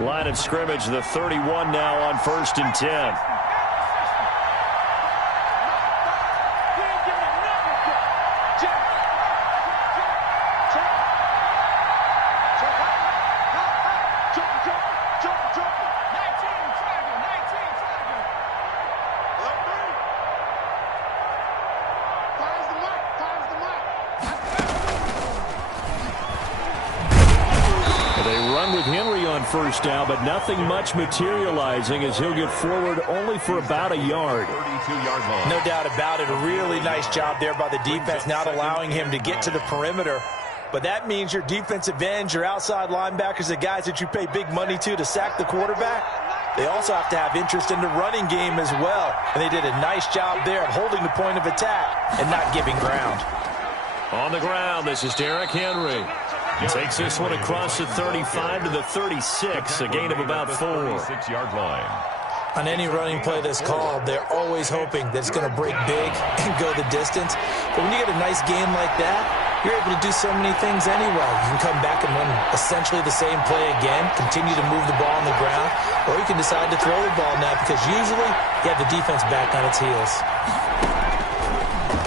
Line of scrimmage, the 31 now on 1st and 10. First down, but nothing much materializing as he'll get forward only for about a yard. 32-yard line. No doubt about it. A really nice job there by the defense, not allowing him to get to the perimeter. But that means your defensive ends, your outside linebackers, the guys that you pay big money to sack the quarterback, they also have to have interest in the running game as well. And they did a nice job there of holding the point of attack and not giving ground. On the ground, this is Derrick Henry. Takes this one across the 35 to the 36, a gain of about 4. 36-yard line. On any running play that's called, they're always hoping that it's going to break big and go the distance. But when you get a nice game like that, you're able to do so many things anyway. You can come back and run essentially the same play again, continue to move the ball on the ground, or you can decide to throw the ball now because usually you have the defense back on its heels.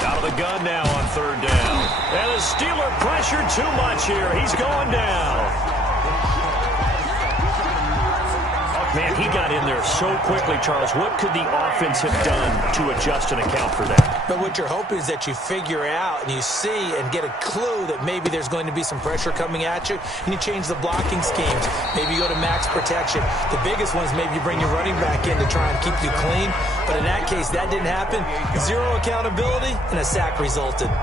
Out of the gun now on 3rd down. And the Steeler pressured too much here. He's going down. Man, he got in there so quickly, Charles. What could the offense have done to adjust and account for that? But what you're hoping is that you figure out and you see and get a clue that maybe there's going to be some pressure coming at you, and you change the blocking schemes. Maybe you go to max protection. The biggest one is maybe you bring your running back in to try and keep you clean. But in that case, that didn't happen. Zero accountability, and a sack resulted.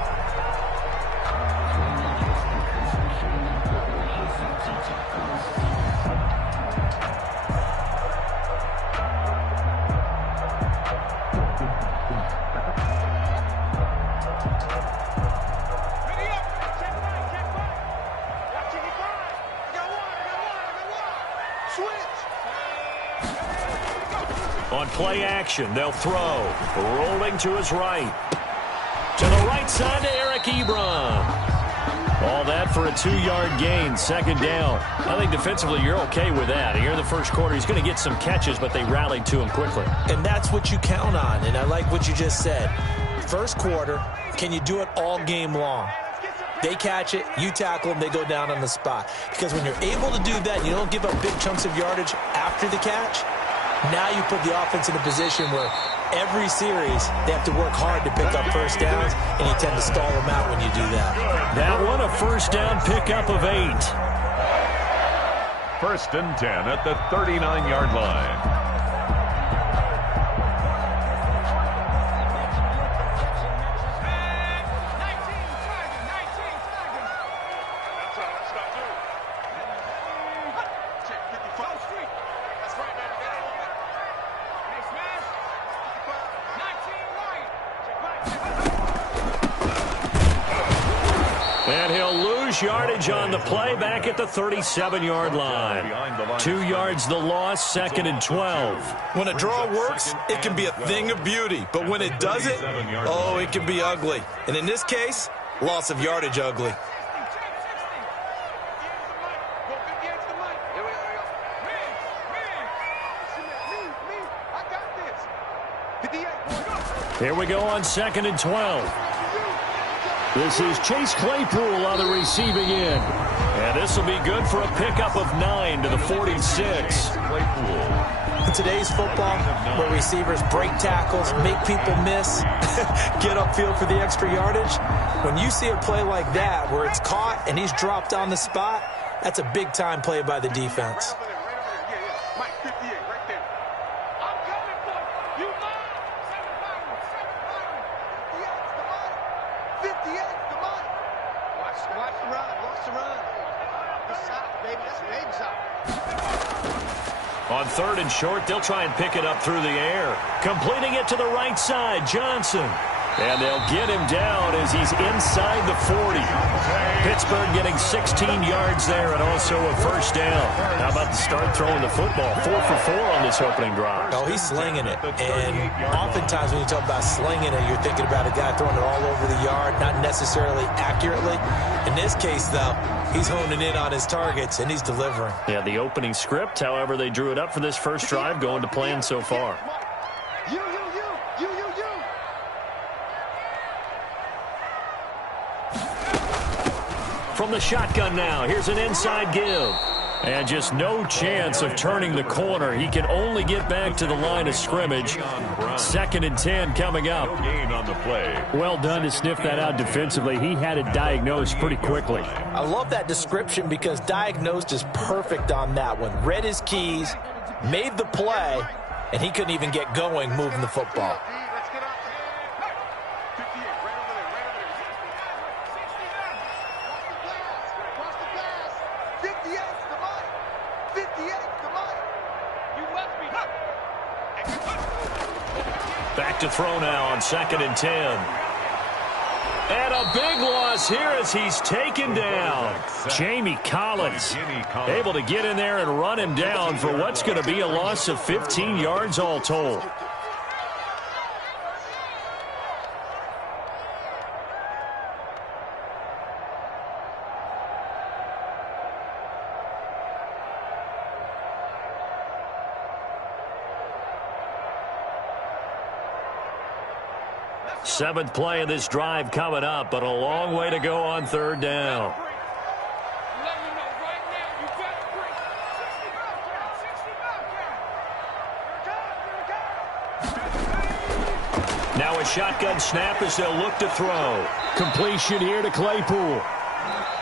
On play action, they'll throw. Rolling to his right. To the right side to Eric Ebron. All that for a 2-yard gain, 2nd down. I think defensively you're okay with that. Here in the first quarter, he's going to get some catches, but they rallied to him quickly. And that's what you count on, and I like what you just said. First quarter, can you do it all game long? They catch it, you tackle them, they go down on the spot. Because when you're able to do that, you don't give up big chunks of yardage after the catch. Now you put the offense in a position where every series they have to work hard to pick up first downs, and you tend to stall them out when you do that. That one, a first down pickup of 8. 1st and 10 at the 39-yard line. And he'll lose yardage on the play back at the 37-yard line. 2 yards the loss, 2nd and 12. When a draw works, it can be a thing of beauty. But when it doesn't, oh, it can be ugly. And in this case, loss of yardage ugly. Here we go on 2nd and 12. This is Chase Claypool on the receiving end. And this will be good for a pickup of 9 to the 46. Claypool. In today's football, where receivers break tackles, make people miss, get upfield for the extra yardage, when you see a play like that where it's caught and he's dropped on the spot, that's a big-time play by the defense. On 3rd and short, they'll try and pick it up through the air. Completing it to the right side, Johnson. And they'll get him down as he's inside the 40. Pittsburgh getting 16 yards there and also a first down. How about the start throwing the football? 4 for 4 on this opening drive. Oh, he's slinging it. And oftentimes when you talk about slinging it, you're thinking about a guy throwing it all over the yard, not necessarily accurately. In this case, though, he's honing in on his targets, and he's delivering. Yeah, the opening script, however, they drew it up for this first drive, going to plan so far. From the shotgun now, here's an inside give. And just no chance of turning the corner. He can only get back to the line of scrimmage. 2nd and 10 coming up. Well done to sniff that out defensively. He had it diagnosed pretty quickly. I love that description because diagnosed is perfect on that one. Read his keys, made the play, and he couldn't even get going moving the football. Back to throw now on 2nd and 10. And a big loss here as he's taken down. Jamie Collins able to get in there and run him down for what's going to be a loss of 15 yards all told. Seventh play of this drive coming up, but a long way to go on 3rd down. Now a shotgun snap as they'll look to throw. Completion here to Claypool.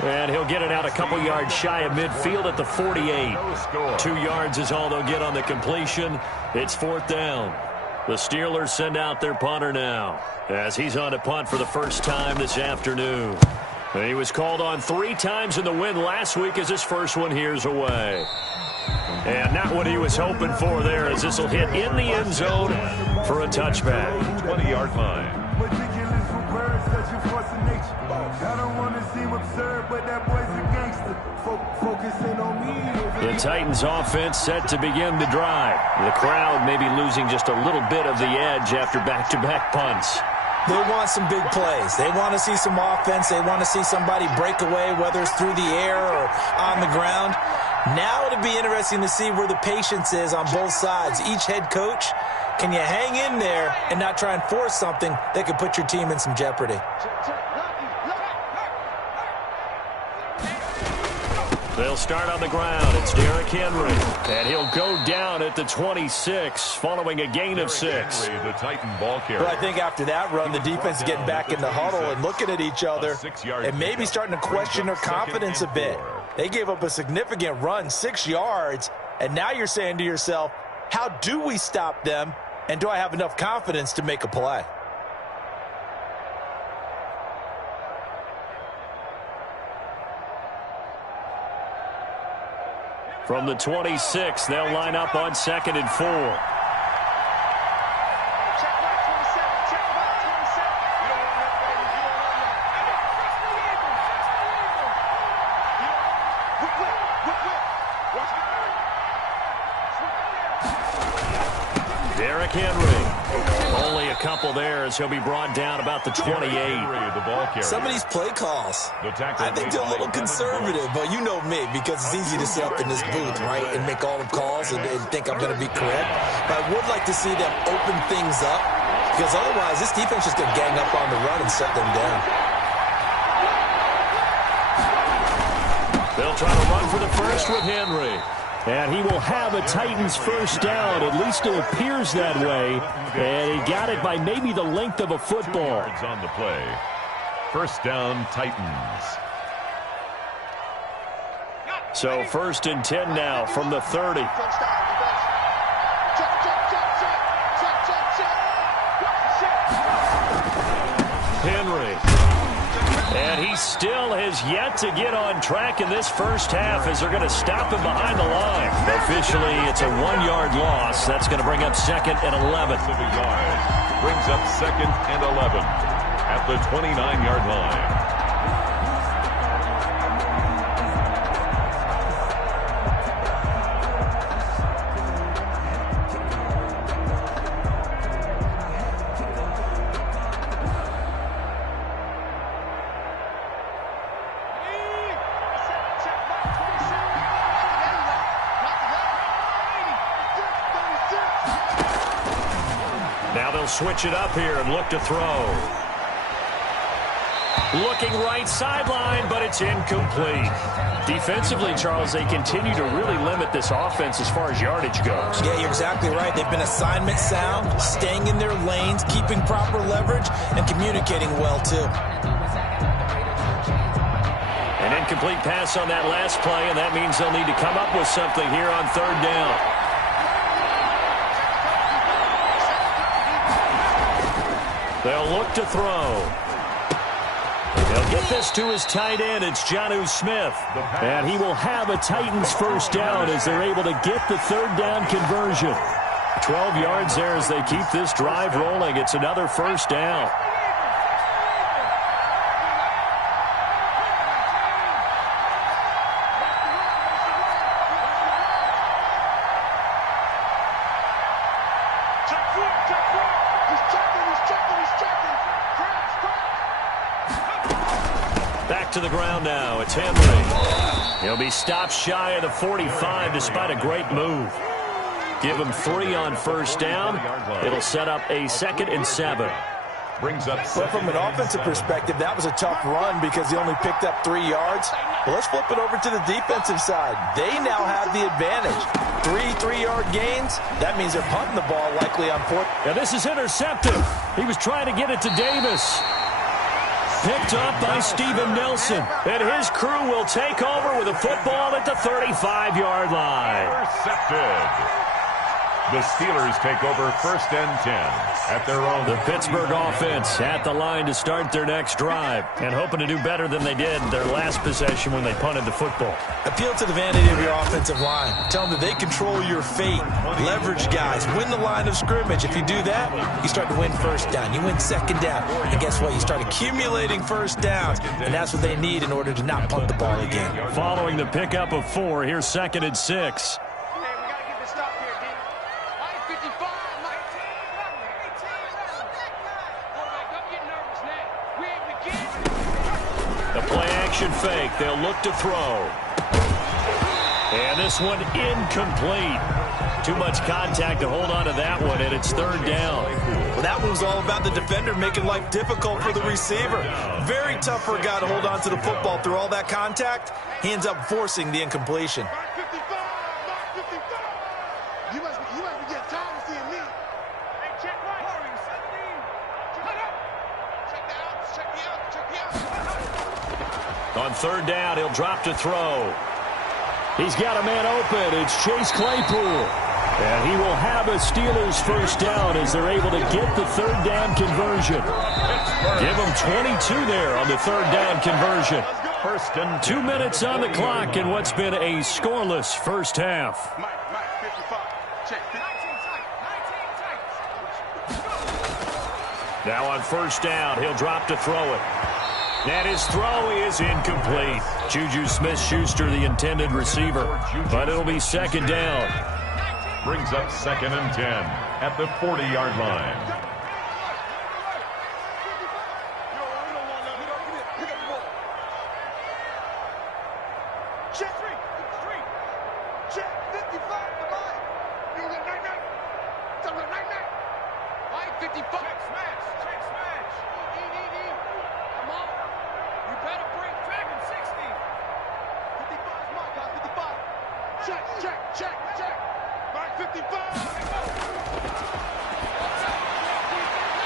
And he'll get it out a couple yards shy of midfield at the 48. 2 yards is all they'll get on the completion. It's 4th down. The Steelers send out their punter now as he's on to punt for the first time this afternoon. And he was called on 3 times in the win last week as his first one here's away. And not what he was hoping for there as this will hit in the end zone for a touchback. 20-yard line. The Titans offense set to begin the drive. The crowd maybe losing just a little bit of the edge after back-to-back punts. They want some big plays. They want to see some offense. They want to see somebody break away, whether it's through the air or on the ground. Now it'll be interesting to see where the patience is on both sides. Each head coach, can you hang in there and not try and force something that could put your team in some jeopardy? They'll start on the ground. It's Derrick Henry. And he'll go down at the 26 following a gain of 6. The Titan ball carrier. Well, I think after that run, the defense is getting back in the huddle and looking at each other and maybe starting to question their confidence a bit. They gave up a significant run, 6 yards, and now you're saying to yourself, how do we stop them, and do I have enough confidence to make a play? From the 26, they'll line up on 2nd and 4. Derrick Henry. Only a couple there as he'll be brought down about the 28. Some of these play calls, I think they're a little conservative, but you know me, because it's easy to sit up in this booth, right, and make all the calls and think I'm going to be correct. But I would like to see them open things up, because otherwise this defense is going to gang up on the run and shut them down. They'll try to run for the first with Henry. And he will have a Titans first down. At least it appears that way. And he got it by maybe the length of a football. On the play. First down, Titans. So 1st and 10 now from the 30. Henry. And he still has yet to get on track in this first half as they're going to stop him behind the line. Officially, it's a 1-yard loss. That's going to bring up 2nd and 11. Brings up 2nd and 11 at the 29-yard line. Now they'll switch it up here and look to throw. Looking right sideline, but it's incomplete. Defensively, Charles, they continue to really limit this offense as far as yardage goes. Yeah, you're exactly right. They've been assignment sound, staying in their lanes, keeping proper leverage, and communicating well, too. An incomplete pass on that last play, and that means they'll need to come up with something here on 3rd down. They'll look to throw. They'll get this to his tight end. It's Jonnu Smith. And he will have a Titans first down as they're able to get the 3rd down conversion. 12 yards there as they keep this drive rolling. It's another first down. Back to the ground now. It's Henry. He'll be stopped shy of the 45 despite a great move. Give him 3 on first down. It'll set up a 2nd and 7. Brings up. But from an offensive perspective, that was a tough run because he only picked up 3 yards. Well, let's flip it over to the defensive side. They now have the advantage. 3-3-yard gains. That means they're punting the ball likely on 4th. Now this is intercepted. He was trying to get it to Davis. Picked up by Steven Nelson. And his crew will take over with a football at the 35-yard line. Intercepted. The Steelers take over 1st and 10 at their own. The Pittsburgh offense at the line to start their next drive and hoping to do better than they did their last possession when they punted the football. Appeal to the vanity of your offensive line. Tell them that they control your fate. Leverage guys. Win the line of scrimmage. If you do that, you start to win first down. You win 2nd down. And guess what? You start accumulating first downs. And that's what they need in order to not punt the ball again. Following the pickup of 4, here's 2nd and 6. The play-action fake. They'll look to throw. And this one incomplete. Too much contact to hold on to that one, and it's 3rd down. Well, that one was all about the defender making life difficult for the receiver. Very tough for a guy to hold on to the football through all that contact. He ends up forcing the incompletion. You must be getting tired of seeing me. Hey, check right. Check the out. On 3rd down, he'll drop to throw. He's got a man open. It's Chase Claypool. And he will have a Steelers first down as they're able to get the 3rd down conversion. Give him 22 there on the 3rd down conversion. 1st and 2 minutes on the clock in what's been a scoreless first half. Mike, 55. Check. 19. Now on first down, he'll drop to throw it. And his throw is incomplete. Juju Smith-Schuster, the intended receiver. But it'll be 2nd down. brings up 2nd and 10 at the 40-yard line.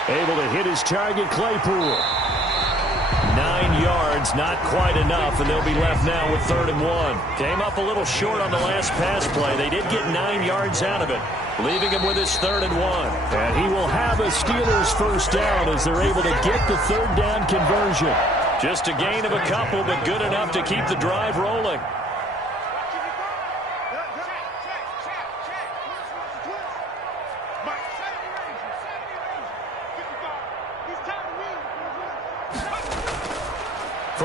Able to hit his target, Claypool. 9 yards, not quite enough, and they'll be left now with 3rd and 1. Came up a little short on the last pass play. They did get 9 yards out of it, leaving him with his 3rd and 1. And he will have a Steelers first down as they're able to get the 3rd down conversion. Just a gain of a couple, but good enough to keep the drive rolling.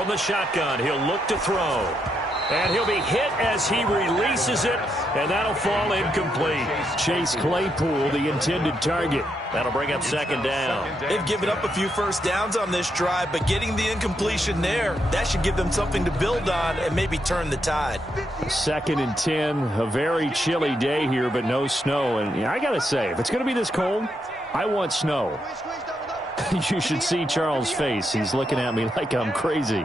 from the shotgun. He'll look to throw. And he'll be hit as he releases it, and that'll fall incomplete. Chase Claypool, the intended target. That'll bring up second down. They've given up a few first downs on this drive, but getting the incompletion there, that should give them something to build on and maybe turn the tide. 2nd and 10, a very chilly day here, but no snow. And I got to say, if it's going to be this cold, I want snow. You should see Charles' face. He's looking at me like I'm crazy.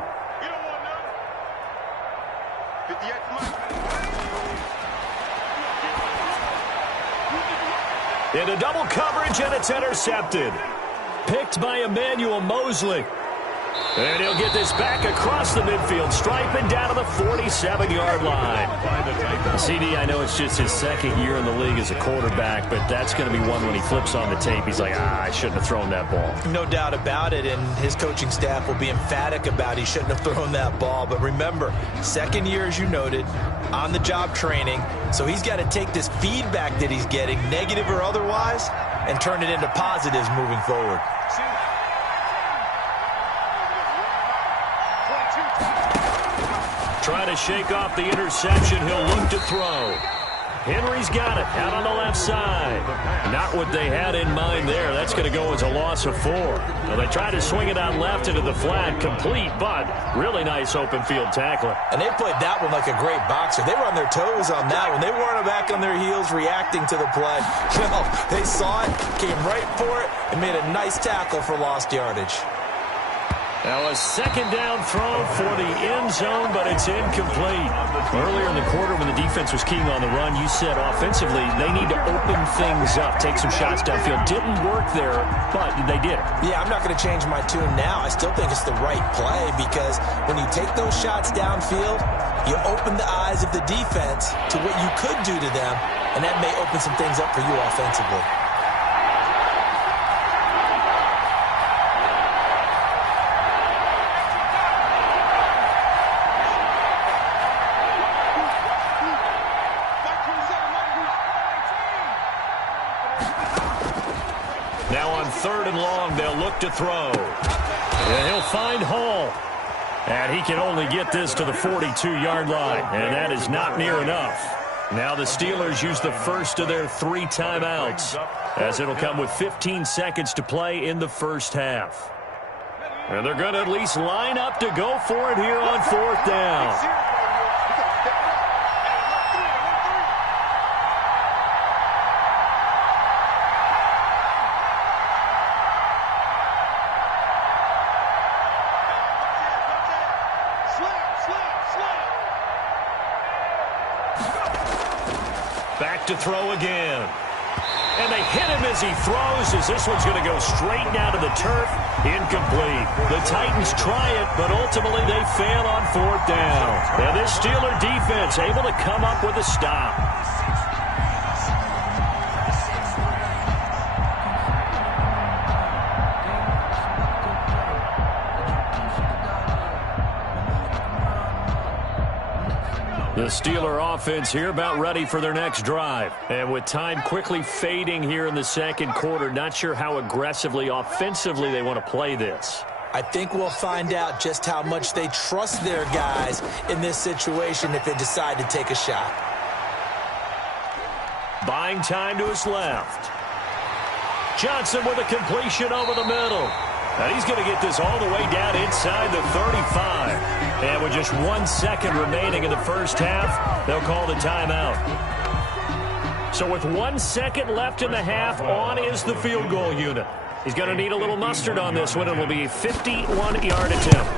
Into double coverage, and it's intercepted. Picked by Emmanuel Mosley. And he'll get this back across the midfield stripe and down to the 47-yard line. CD, I know it's just his 2nd year in the league as a quarterback, but that's going to be one when he flips on the tape. He's like, I shouldn't have thrown that ball. No doubt about it, and his coaching staff will be emphatic about he shouldn't have thrown that ball. But remember, 2nd year, as you noted, on-the-job training, so he's got to take this feedback that he's getting, negative or otherwise, and turn it into positives moving forward. Trying to shake off the interception. He'll look to throw. Henry's got it out on the left side. Not what they had in mind there. That's going to go as a loss of 4. Now they try to swing it out left into the flat, complete, but really nice open field tackler. And they played that one like a great boxer. They were on their toes on that one. They weren't back on their heels reacting to the play. No, they saw it, came right for it, and made a nice tackle for lost yardage. Now a 2nd down throw for the end zone, but it's incomplete. Earlier in the quarter when the defense was keying on the run, you said offensively they need to open things up, take some shots downfield. Didn't work there, but they did it. Yeah, I'm not going to change my tune now. I still think it's the right play because when you take those shots downfield, you open the eyes of the defense to what you could do to them, and that may open some things up for you offensively. Now on 3rd and long, they'll look to throw. And he'll find Hall. And he can only get this to the 42-yard line. And that is not near enough. Now the Steelers use the first of their 3 timeouts, as it'll come with 15 seconds to play in the first half. And they're going to at least line up to go for it here on 4th down. Back to throw again. And they hit him as he throws, as this one's going to go straight down to the turf. Incomplete. The Titans try it, but ultimately they fail on 4th down. And this Steeler defense able to come up with a stop. The Steeler offense here about ready for their next drive. And with time quickly fading here in the 2nd quarter, not sure how aggressively, offensively they want to play this. I think we'll find out just how much they trust their guys in this situation if they decide to take a shot. Buying time to his left. Johnson with a completion over the middle. And he's going to get this all the way down inside the 35. And with just 1 second remaining in the first half, they'll call the timeout. So with 1 second left in the half, on is the field goal unit. He's going to need a little mustard on this one. It will be a 51-yard attempt.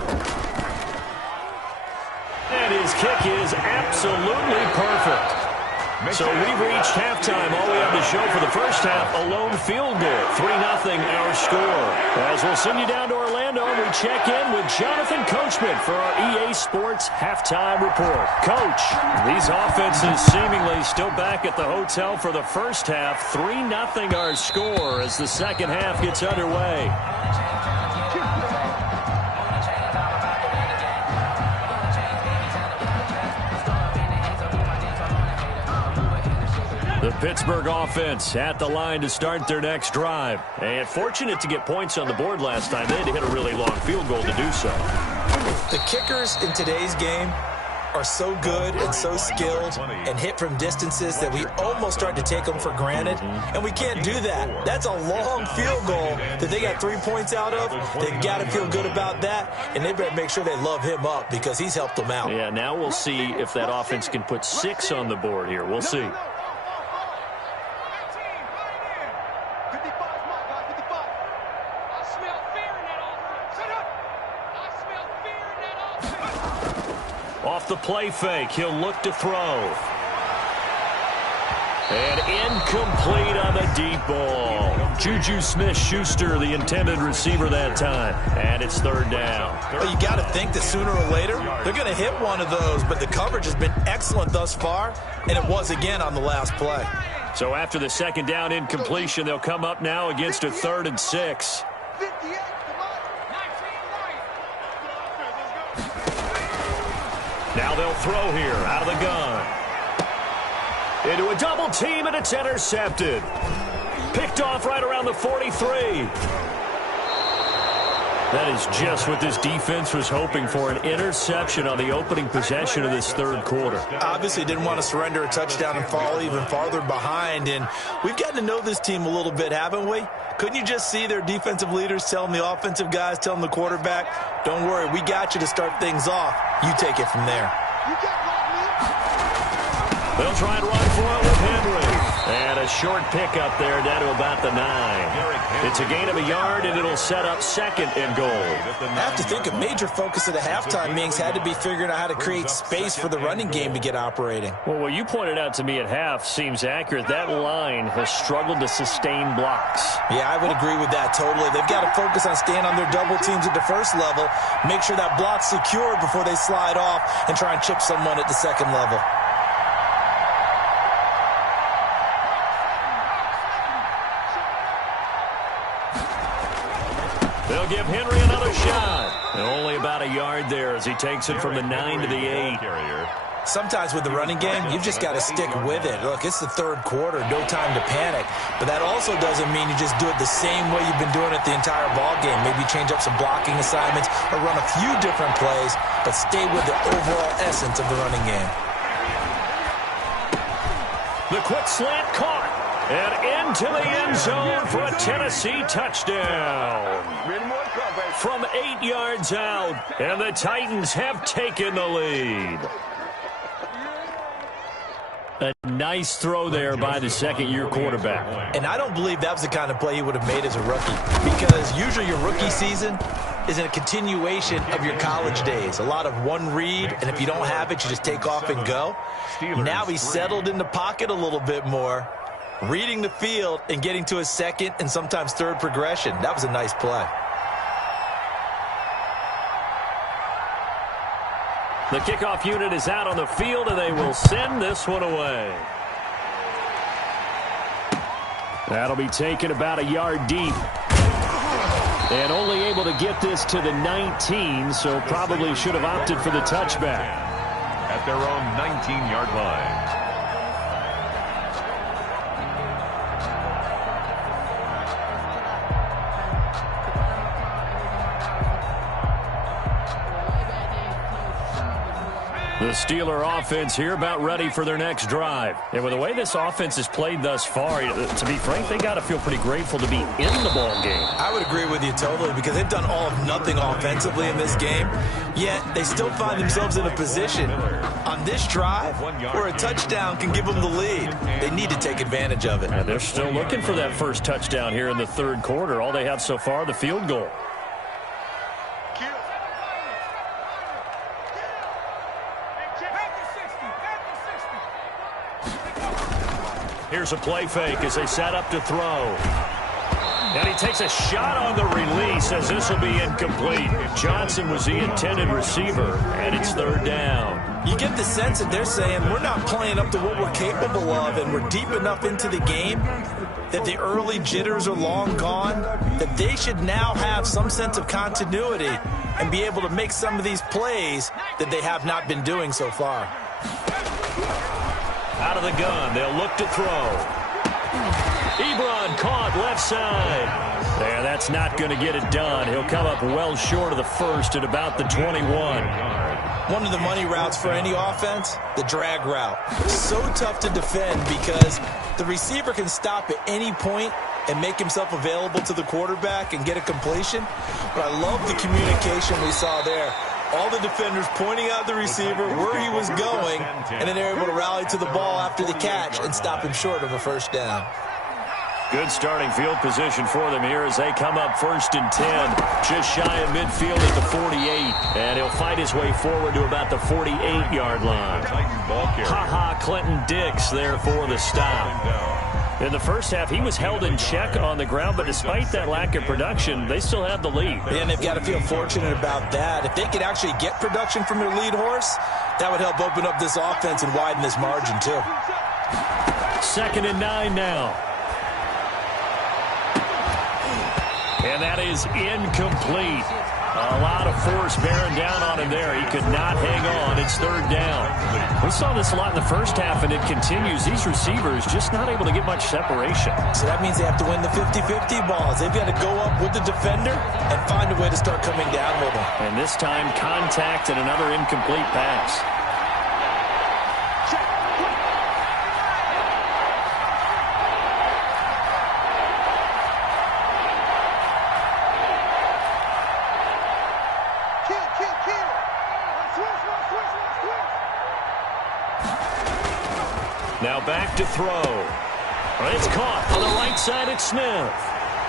And his kick is absolutely perfect. So we've reached halftime. All we have to show for the first half, a lone field goal. 3-0 our score. As we'll send you down to Orlando, we check in with Jonathan Coachman for our EA Sports Halftime Report. Coach, these offenses seemingly still back at the hotel for the first half. 3-0 our score as the second half gets underway. The Pittsburgh offense at the line to start their next drive. And fortunate to get points on the board last time. They had to hit a really long field goal to do so. The kickers in today's game are so good and so skilled and hit from distances that we almost start to take them for granted, and we can't do that. That's a long field goal that they got 3 points out of. They've got to feel good about that, and they better make sure they love him up because he's helped them out. Yeah, now we'll see if that offense can put 6 on the board here. We'll see. Off the play fake, he'll look to throw. And incomplete on the deep ball. Juju Smith-Schuster, the intended receiver that time. And it's third down. Well, you got to think that sooner or later, they're going to hit one of those, but the coverage has been excellent thus far, and it was again on the last play. So after the second down incompletion, they'll come up now against a 3rd and 6. Now they'll throw here out of the gun. Into a double team, and it's intercepted. Picked off right around the 43. That is just what this defense was hoping for, an interception on the opening possession of this third quarter. Obviously didn't want to surrender a touchdown and fall even farther behind, and we've gotten to know this team a little bit, haven't we? Couldn't you just see their defensive leaders telling the offensive guys, telling the quarterback, don't worry, we got you to start things off. You take it from there. They'll try and run for it with Henry. And a short pickup there down to about the 9. It's a gain of a yard, and it'll set up 2nd and goal. I have to think a major focus of the halftime meetings had to be figuring out how to create space for the running game to get operating. Well, what you pointed out to me at half seems accurate. That line has struggled to sustain blocks. Yeah, I would agree with that totally. They've got to focus on staying on their double teams at the first level, make sure that block's secured before they slide off and try and chip someone at the second level. They'll give Henry another shot. And only about a yard there as he takes it from the 9 to the 8. Sometimes with the running game, you've just got to stick with it. Look, it's the third quarter, no time to panic. But that also doesn't mean you just do it the same way you've been doing it the entire ball game. Maybe change up some blocking assignments or run a few different plays, but stay with the overall essence of the running game. The quick slant caught. And into the end zone for a Tennessee touchdown. From 8 yards out, and the Titans have taken the lead. A nice throw there by the second-year quarterback. And I don't believe that was the kind of play he would have made as a rookie, because usually your rookie season is a continuation of your college days. A lot of one read, and if you don't have it, you just take off and go. Now he's settled in the pocket a little bit more, reading the field and getting to his second and sometimes third progression. That was a nice play. The kickoff unit is out on the field, and they will send this one away. That'll be taken about a yard deep. And only able to get this to the 19, so probably should have opted for the touchback. At their own 19-yard line. The Steeler offense here about ready for their next drive. And with the way this offense has played thus far, to be frank, they got to feel pretty grateful to be in the ball game. I would agree with you totally, because they've done all of nothing offensively in this game, yet they still find themselves in a position on this drive where a touchdown can give them the lead. They need to take advantage of it. And they're still looking for that first touchdown here in the third quarter. All they have so far, the field goal. Here's a play fake as they set up to throw. And he takes a shot on the release as this will be incomplete. Johnson was the intended receiver, and it's third down. You get the sense that they're saying we're not playing up to what we're capable of, and we're deep enough into the game that the early jitters are long gone, that they should now have some sense of continuity and be able to make some of these plays that they have not been doing so far. Out of the gun, they'll look to throw. Ebron caught left side. There, that's not going to get it done. He'll come up well short of the first at about the 21. One of the money routes for any offense, the drag route. So tough to defend because the receiver can stop at any point and make himself available to the quarterback and get a completion. But I love the communication we saw there. All the defenders pointing out the receiver where he was going, and then they're able to rally to the ball after the catch and stop him short of a first down. Good starting field position for them here as they come up 1st and 10. Just shy of midfield at the 48. And he'll fight his way forward to about the 48-yard line. Ha-ha, Clinton Dix there for the stop. In the first half, he was held in check on the ground, but despite that lack of production, they still have the lead. And they've got to feel fortunate about that. If they could actually get production from their lead horse, that would help open up this offense and widen this margin, too. 2nd and 9 now. And that is incomplete. A lot of force bearing down on him there. He could not hang on. It's 3rd down. We saw this a lot in the first half, and it continues. These receivers just not able to get much separation. So that means they have to win the 50-50 balls. They've got to go up with the defender and find a way to start coming down with him. And this time, contact and another incomplete pass. Now back to throw. It's caught on the right side at Smith.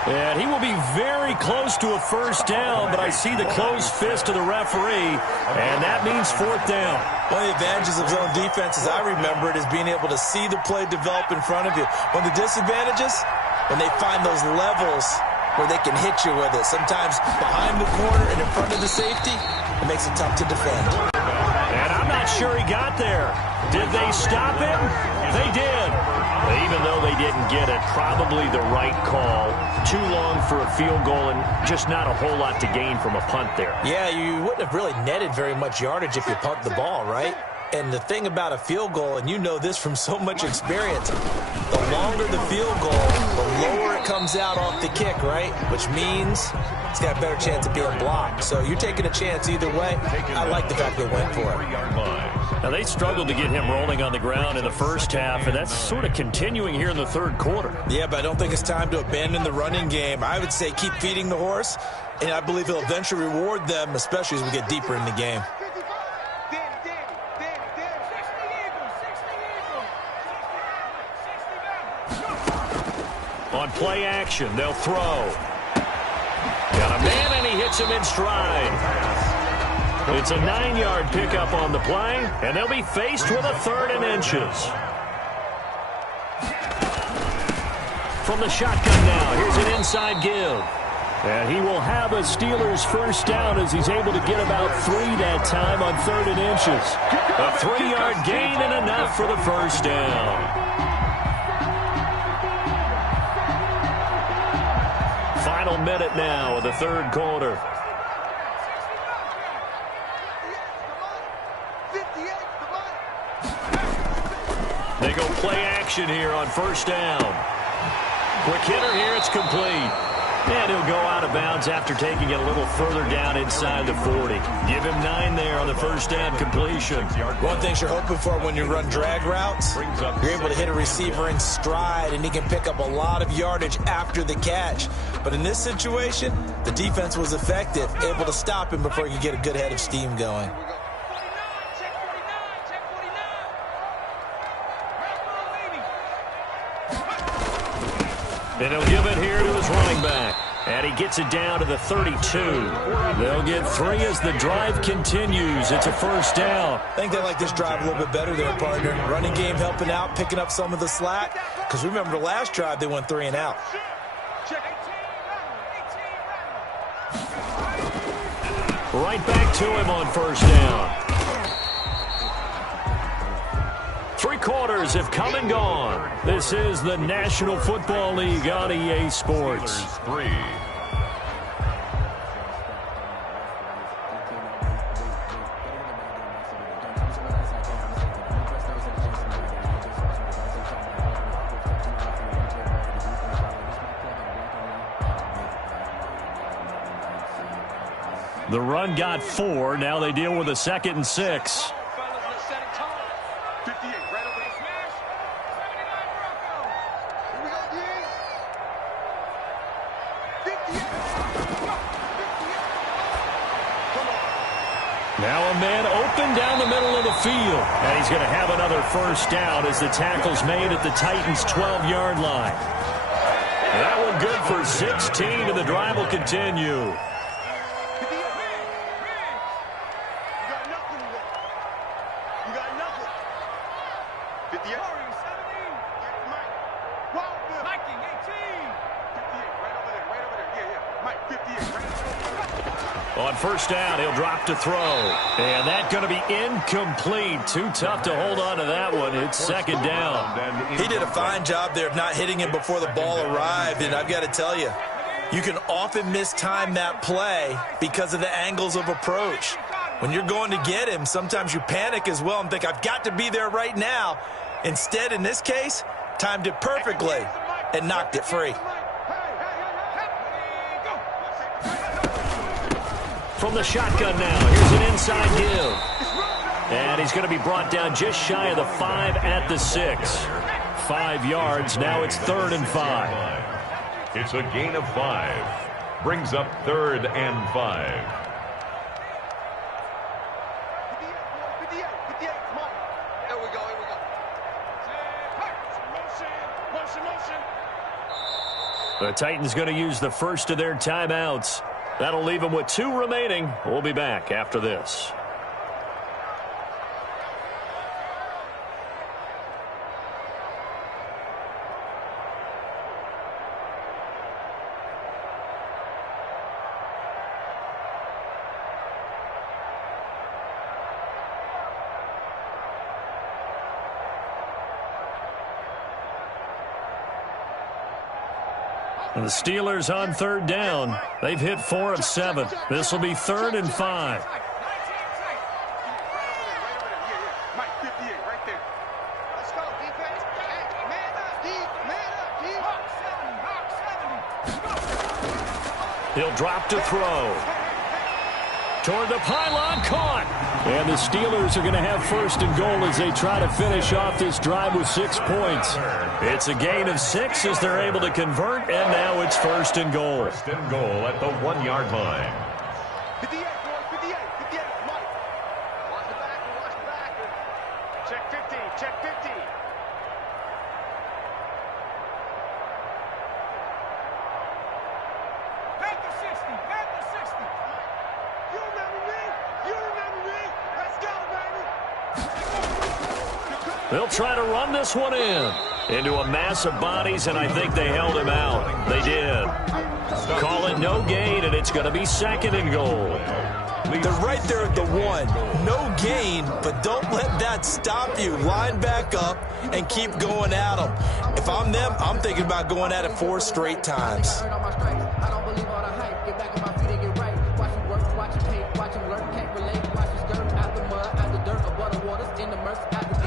And he will be very close to a first down, but I see the closed fist of the referee, and that means 4th down. One of the advantages of zone defense, as I remember it, is being able to see the play develop in front of you. One of the disadvantages, when they find those levels where they can hit you with it. Sometimes behind the corner and in front of the safety, it makes it tough to defend. And I'm not sure he got there. Did they stop him? They did. Even though they didn't get it, probably the right call. Too long for a field goal and just not a whole lot to gain from a punt there. Yeah, you wouldn't have really netted very much yardage if you punt the ball, right? And the thing about a field goal, and you know this from so much experience, the longer the field goal, the lower it comes out off the kick, right? Which means it's got a better chance of being blocked. So you're taking a chance either way. I like the fact they went for it. Now, they struggled to get him rolling on the ground in the first half, and that's sort of continuing here in the 3rd quarter. Yeah, but I don't think it's time to abandon the running game. I would say keep feeding the horse, and I believe he'll eventually reward them, especially as we get deeper in the game. On play action, they'll throw. Got a man, and he hits him in stride. It's a 9-yard pickup on the play, and they'll be faced with a 3rd and inches. From the shotgun now, here's an inside give. And he will have a Steelers first down as he's able to get about 3 that time on 3rd and inches. A 3-yard gain and enough for the first down. Final minute now of the 3rd quarter. They go play action here on first down. Quick hitter here, it's complete. And he'll go out of bounds after taking it a little further down inside the 40. Give him 9 there on the first down completion. One thing you're hoping for when you run drag routes, you're able to hit a receiver in stride, and he can pick up a lot of yardage after the catch. But in this situation, the defense was effective, able to stop him before he could get a good head of steam going. And he'll give it here to his running back. And he gets it down to the 32. They'll get 3 as the drive continues. It's a first down. I think they like this drive a little bit better there, partner. Running game helping out, picking up some of the slack. Because remember the last drive, they went 3 and out. Right back to him on first down. 3 quarters have come and gone. This is the National Football League on EA Sports. The run got 4. Now they deal with a 2nd and 6. 58, right over there. Here we go, D. 58. Now a man open down the middle of the field. And he's going to have another first down as the tackle's made at the Titans' 12-yard line. That one good for 16, and the drive will continue. On first down, he'll drop to throw. And that's going to be incomplete. Too tough to hold on to that one. It's 2nd down. He did a fine job there of not hitting him before the ball arrived. And I've got to tell you, you can often mistime that play because of the angles of approach. When you're going to get him, sometimes you panic as well and think, I've got to be there right now. Instead, in this case, timed it perfectly and knocked it free. From the shotgun now, here's an inside give. And he's going to be brought down just shy of the 5 at the 6. 5 yards, now it's 3rd and 5. It's a gain of 5. Brings up 3rd and 5. 58, come on. There we go, here we go. Motion. The Titans going to use the first of their timeouts. That'll leave them with 2 remaining. We'll be back after this. The Steelers on 3rd down. They've hit 4 of 7. This will be 3rd and 5. Mike, 58, right there. Let's go, defense. Hey, man up, D. He'll drop to throw. Toward the pylon, caught. And the Steelers are going to have 1st and goal as they try to finish off this drive with 6 points. It's a gain of 6 as they're able to convert, and now it's 1st and goal. 1st and goal at the 1-yard line. 58, boys, 58, Mike. Watch the back. Check 50, check 50. Back to 60. You remember me? Let's go, baby. They'll try to run this one into a mass of bodies, and I think they held him out. They did. Call it no gain, and it's going to be 2nd and goal. They're right there at the 1. No gain, but don't let that stop you. Line back up and keep going at them. If I'm them, I'm thinking about going at it 4 straight times.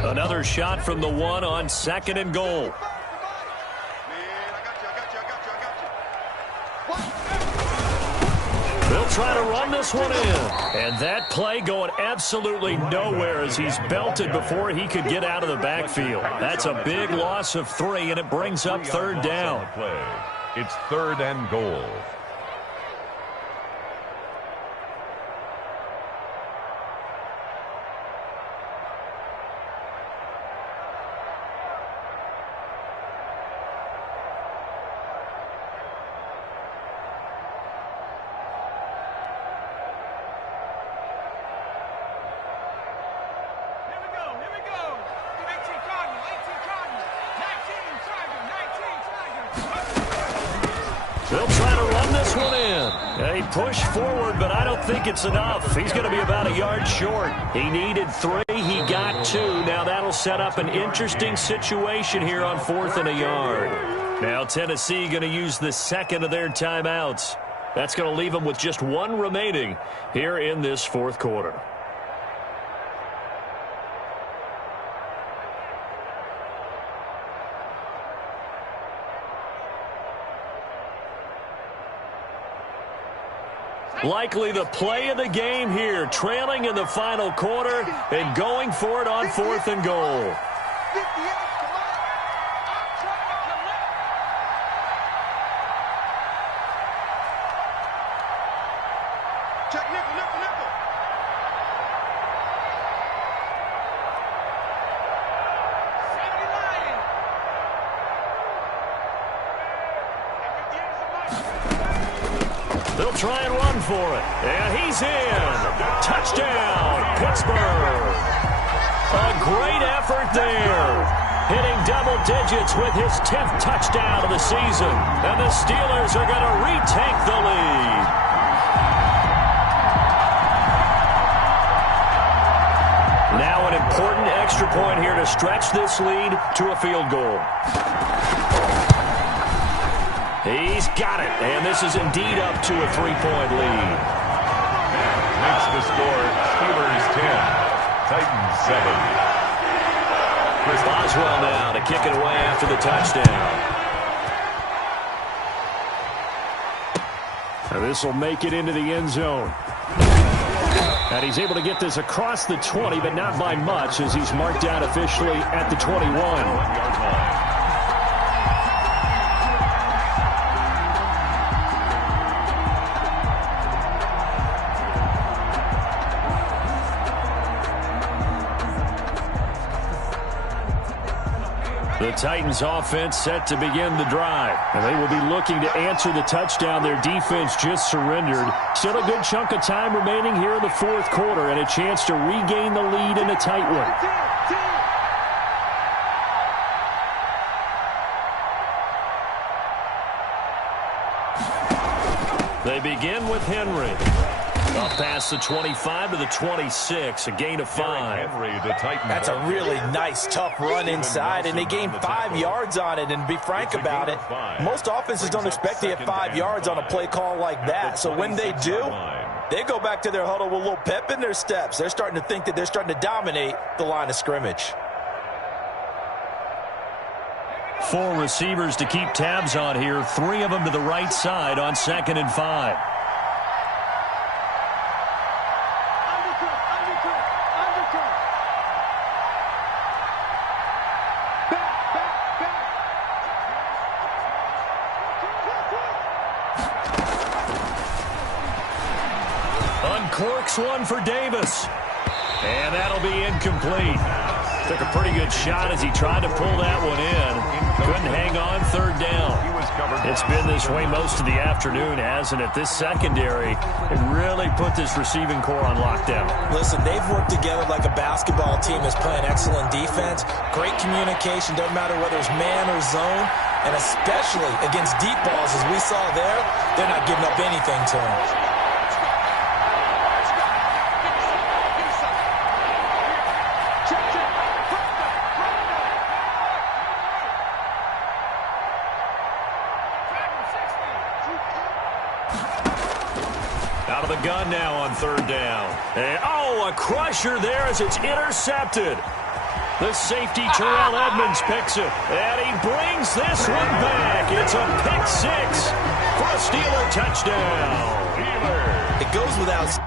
Another shot from the 1 on 2nd and goal. They'll try to run this one in. And that play going absolutely nowhere as he's belted before he could get out of the backfield. That's a big loss of 3, and it brings up 3rd down. It's 3rd and goal. They'll try to run this one in. They push forward, but I don't think it's enough. He's going to be about a yard short. He needed 3. He got 2. Now that'll set up an interesting situation here on 4th and a yard. Now Tennessee going to use the 2nd of their timeouts. That's going to leave them with just 1 remaining here in this 4th quarter. Likely the play of the game here, trailing in the final quarter and going for it on 4th and goal. Check nickel, nickel, nickel. They'll try and run for it. And he's in. Touchdown, Pittsburgh. A great effort there. Hitting double digits with his 10th touchdown of the season. And the Steelers are going to retake the lead. Now an important extra point here to stretch this lead to a field goal. He's got it, and this is indeed up to a 3-point lead. Makes the score Steelers 10, Titans 7. Chris Boswell now to kick it away after the touchdown. And this will make it into the end zone. And he's able to get this across the 20, but not by much, as he's marked down officially at the 21. 1-yard line. The Titans offense set to begin the drive. And they will be looking to answer the touchdown their defense just surrendered. Still a good chunk of time remaining here in the 4th quarter and a chance to regain the lead in a tight one. They begin with Henry. Up past the 25 to the 26, a gain of 5. Henry, the Titans. That's a really nice, tough run inside, and they gained 5 yards on it. And to be frank about it, most offenses don't expect to get 5 yards on a play call like that. So when they do, they go back to their huddle with a little pep in their steps. They're starting to think that they're starting to dominate the line of scrimmage. 4 receivers to keep tabs on here, 3 of them to the right side on 2nd and 5. Unclerks one for Davis. And that'll be incomplete. Took a pretty good shot as he tried to pull that one in. Couldn't hang on 3rd down. It's been this way most of the afternoon, hasn't it? This secondary, it really put this receiving core on lockdown. Listen, they've worked together like a basketball team that's playing excellent defense. Great communication, doesn't matter whether it's man or zone. And especially against deep balls, as we saw there, they're not giving up anything to them. Out of the gun now on 3rd down. And, a crusher there as it's intercepted. The safety, Terrell Edmonds, picks it. And he brings this one back. It's a pick 6 for a Steeler touchdown. Steelers. It goes without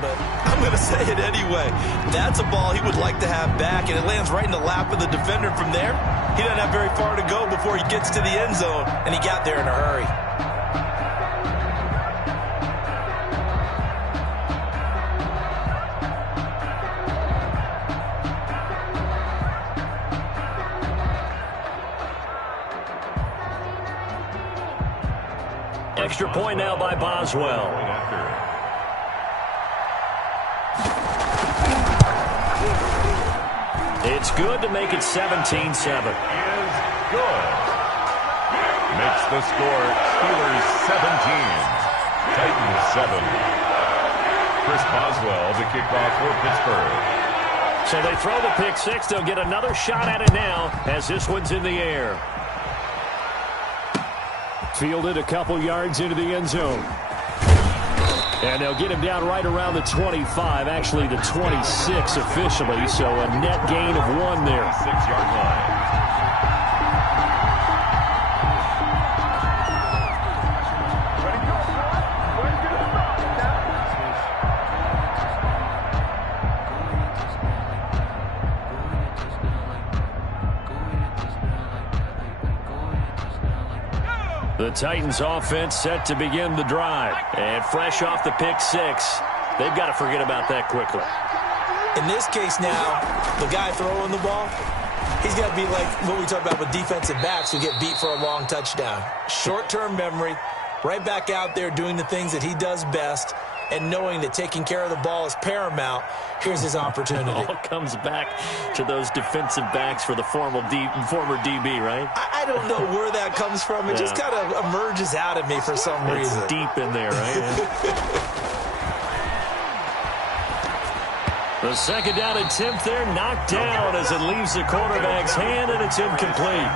but I'm going to say it anyway. That's a ball he would like to have back, and it lands right in the lap of the defender from there. He doesn't have very far to go before he gets to the end zone, and he got there in a hurry. Extra point now by Boswell. It's good to make it 17-7. Is good. Makes the score Steelers 17, Titans 7. Chris Boswell the kickoff for Pittsburgh. So they throw the pick 6. They'll get another shot at it now as this one's in the air. Fielded a couple yards into the end zone. And they'll get him down right around the 25, actually the 26 officially, so a net gain of 1 there. 6-yard line. The Titans offense set to begin the drive. And fresh off the pick 6, they've got to forget about that quickly. In this case now, the guy throwing the ball, he's got to be like what we talked about with defensive backs who get beat for a long touchdown. Short-term memory, right back out there doing the things that he does best, and knowing that taking care of the ball is paramount. Here's his opportunity. It all comes back to those defensive backs for the former DB, right? I don't know where that comes from. It just kind of emerges out of me for some reason. It's deep in there, right? The second down attempt there knocked down as it leaves the quarterback's hand, and it's incomplete.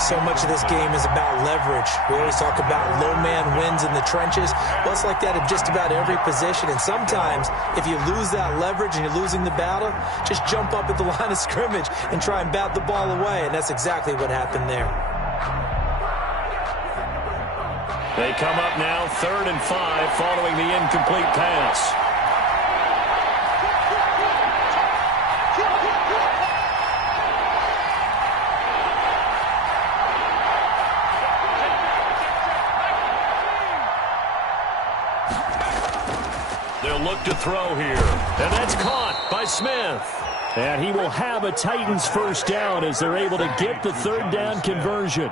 So much of this game is about leverage. We always talk about low man wins in the trenches. Well, it's like that in just about every position. And sometimes, if you lose that leverage and you're losing the battle, just jump up at the line of scrimmage and try and bat the ball away. And that's exactly what happened there. They come up now 3rd and 5 following the incomplete pass. They'll look to throw here. And that's caught by Smith. And he will have a Titans first down as they're able to get the 3rd down conversion.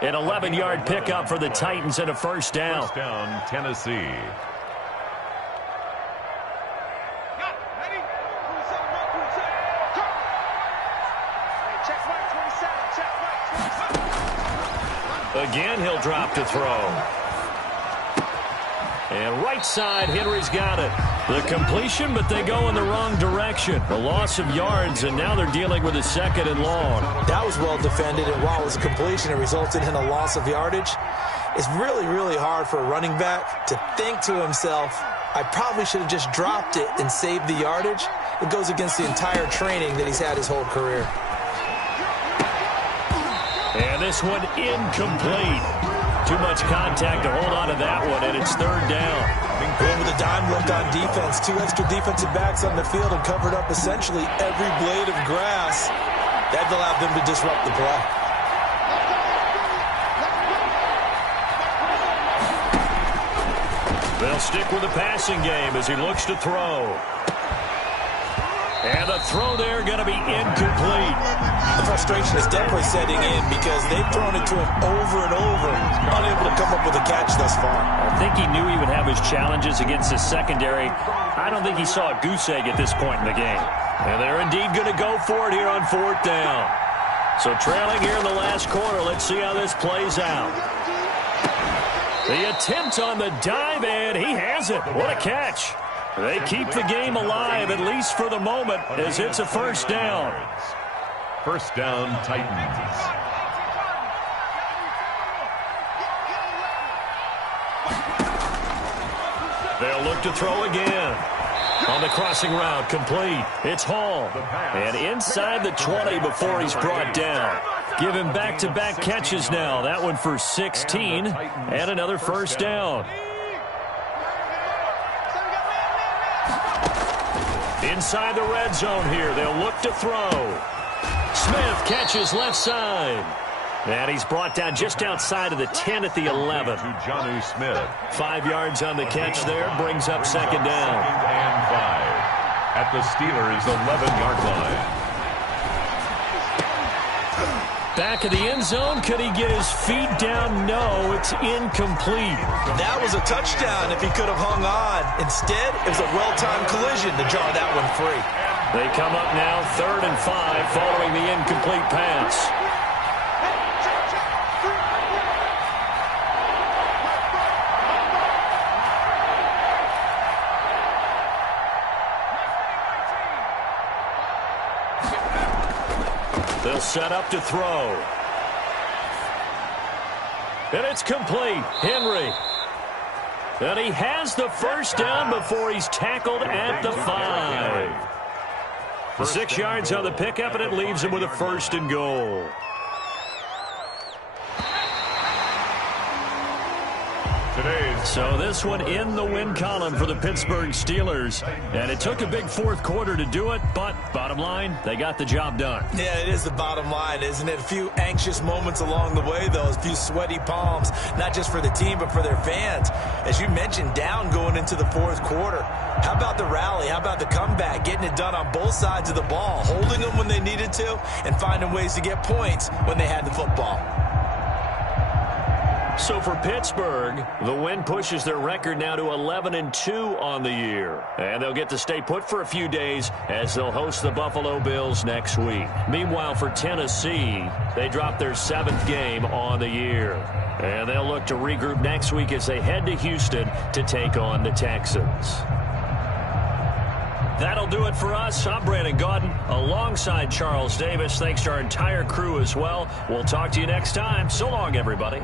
An 11-yard pickup for the Titans and a first down. First down, Tennessee. Again, he'll drop to throw. And right side, Henry's got it. The completion, but they go in the wrong direction. A loss of yards, and now they're dealing with a 2nd and long. That was well defended, and while it was a completion, it resulted in a loss of yardage. It's really, really hard for a running back to think to himself, I probably should have just dropped it and saved the yardage. It goes against the entire training that he's had his whole career. And this one incomplete. Too much contact to hold on to that one, and it's 3rd down. Going with a dime look on defense. 2 extra defensive backs on the field and covered up essentially every blade of grass. That allowed them to disrupt the play. They'll stick with the passing game as he looks to throw. And the throw there going to be incomplete. The frustration is definitely setting in because they've thrown it to him over and over, unable to come up with a catch thus far. I think he knew he would have his challenges against his secondary. I don't think he saw a goose egg at this point in the game. And they're indeed going to go for it here on 4th down. So trailing here in the last quarter, let's see how this plays out. The attempt on the dive, and he has it. What a catch. They keep the game alive, at least for the moment, as it's a first down. First down, Titans. They'll look to throw again. On the crossing route, complete. It's Hall. And inside the 20 before he's brought down. Give him back-to-back catches now. That one for 16 and another first down. Inside the red zone here. They'll look to throw. Smith catches left side. And he's brought down just outside of the 10 at the 11. To Jonnu Smith. 5 yards on the catch there. Brings up 2nd down. 2nd and 5. At the Steelers' 11-yard line. Back of the end zone. Could he get his feet down? No, it's incomplete. That was a touchdown if he could have hung on. Instead, it was a well-timed collision to jar that one free. They come up now 3rd and 5 following the incomplete pass. They'll set up to throw. And it's complete. Henry. And he has the first down before he's tackled at the 5. 6 yards on the pickup, and it leaves him with a 1st and goal. So this one in the win column for the Pittsburgh Steelers. And it took a big 4th quarter to do it, but bottom line, they got the job done. Yeah, it is the bottom line, isn't it? A few anxious moments along the way, though. A few sweaty palms, not just for the team, but for their fans. As you mentioned, down going into the 4th quarter. How about the rally? How about the comeback? Getting it done on both sides of the ball, holding them when they needed to, and finding ways to get points when they had the football. So for Pittsburgh, the win pushes their record now to 11-2 on the year. And they'll get to stay put for a few days as they'll host the Buffalo Bills next week. Meanwhile, for Tennessee, they drop their 7th game on the year. And they'll look to regroup next week as they head to Houston to take on the Texans. That'll do it for us. I'm Brandon Gaudin alongside Charles Davis. Thanks to our entire crew as well. We'll talk to you next time. So long, everybody.